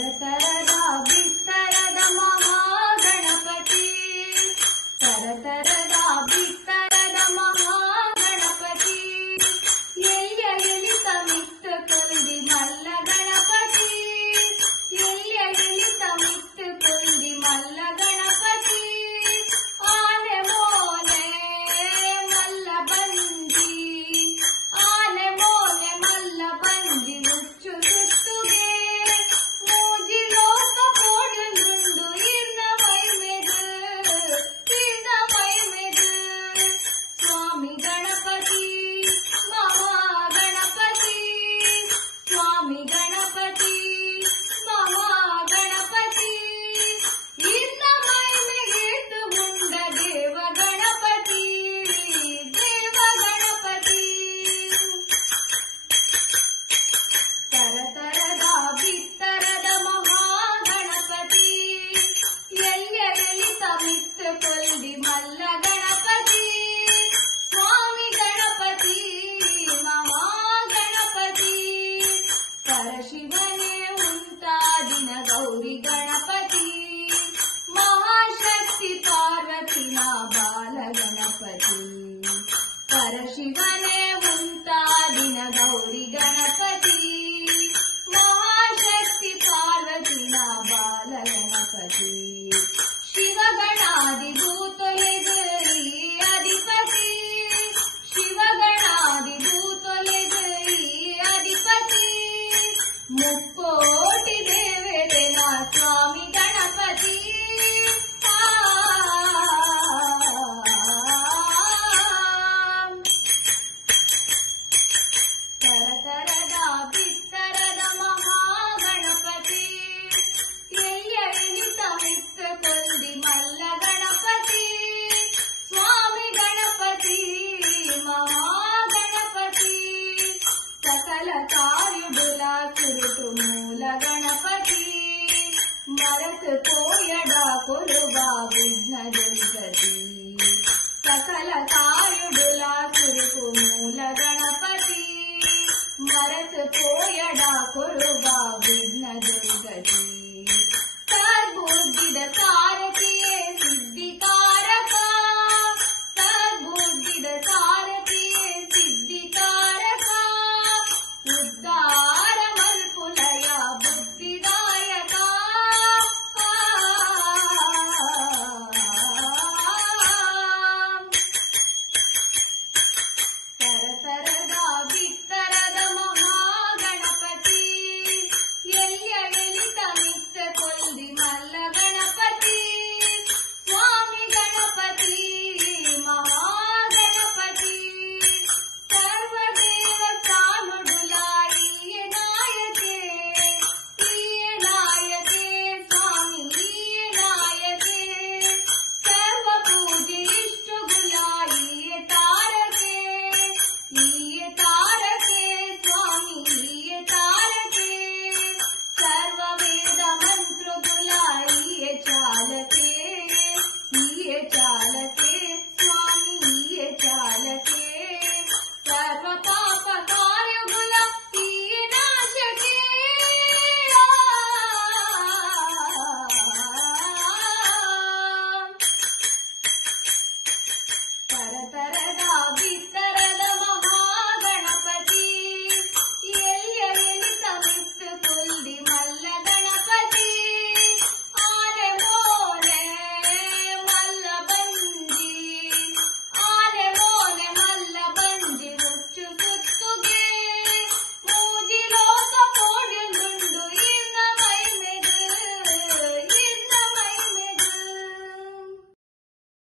ತರತರದ ಬಿತ್ತರದ ಮಹಾಗಣಪತಿ ತರತರದ ಬಿತ್ತರದ ಮಹಾಗಣಪತಿ ಎಲ್ಲಿಯ ಇಳಿತ ಮಿತ್ತು ಕೊಲ್ದಿ ಮಲ್ಲ ಗಣಪತಿ ಎಲ್ಲಿಯ ಇಳಿತ ಮಿತ್ತು ಕೊಲ್ದಿ ಮಲ್ಲ ಗಣಪತಿ ಆನೆ ಮೋನೆ ಮಲ್ಲ ಬಂದಿ ಆನೆ ಮೋನೆ ಮಲ್ಲ ಬಂದಿ ಮುಚ್ಚು ಸುತ್ತುಗೆ ಮೂಜಿ ಲೋಕ ಪೋಡುಂಡು ಇರ್ನ ಮೈಮೆದು ಸ್ವಾಮಿ ಗಣಪತಿ ಮಹಾಗಣಪತಿ ಸ್ವಾಮಿ ಗಣಪತಿ ಮಹಾಗಣಪತಿ ಇರ್ನ ಮೈಮೆಗೆಟ್ಟು ಮುಂಡ ದೇವ ಗಣಪತಿ ತರತರದ ಬಿತ್ತರದ ಮಹಾಗಣಪತಿ ಎಲ್ಲಿಯ ಎಳಿತ ಮಿತ್ತು ಕೊಲ್ದಿ ಮಲ್ಲ ಗಣಪತಿ ಸ್ವಾಮಿ ಗಣಪತಿ ಮಹಾಗಣಪತಿ ಪರಶಿವನೇ ಉಂಟಾದಿನ ಗೌರಿ ಗಣಪತಿ ಮಹಾಶಕ್ತಿ ಪಾರ್ವತಿನ ಬಾಲ ಗಣಪತಿ ಪರಶಿವನೇ ಉಂಟಾದಿನ ಗೌರಿ ಗಣಪತಿ ಮಹಾಶಕ್ತಿ ಪಾರ್ವತಿನ ಬಾಲ ಗಣಪತಿ ಶಿವಗಣಾದಿ ಭೂತೊಲೆಗರಿ ಅಧಿಪತಿ ಶಿವಗಣಾದಿ ಭೂತೊಲೆಗರಿ ಅಧಿಪತಿ ಮುಕ್ಕೋಟಿ ದೇವತೆನ ಸ್ವಾಮಿ ಗಣಪತಿ ತರತರದ ಬಿತ್ತರದ ಮಹಾಗಣಪತಿ ಎಲ್ಲಿಯ ಇಳಿತ ಮಿತ್ತು ಕೊಲ್ದಿ ಮಲ್ಲ ಗಣಪತಿ ಸ್ವಾಮಿ ಗಣಪತಿ ಮಹಾಗಣಪತಿ ಸಕಲ ಕಾರ್ಯುಡುಲ ಕುರುಟು ಮೂಲ ಗಣಪತಿ ಮರತು ಕೋಯಡ ಕೊಲುವ ವಿಘ್ನ ದುರ್ಗತಿ ಸಕಲ ಕಾರ್ಯುಡುಲ ಕುರುಟು ಮೂಲ ಗಣಪತಿ ಮರತು ಕೋಯಡ ಕೊಲುವ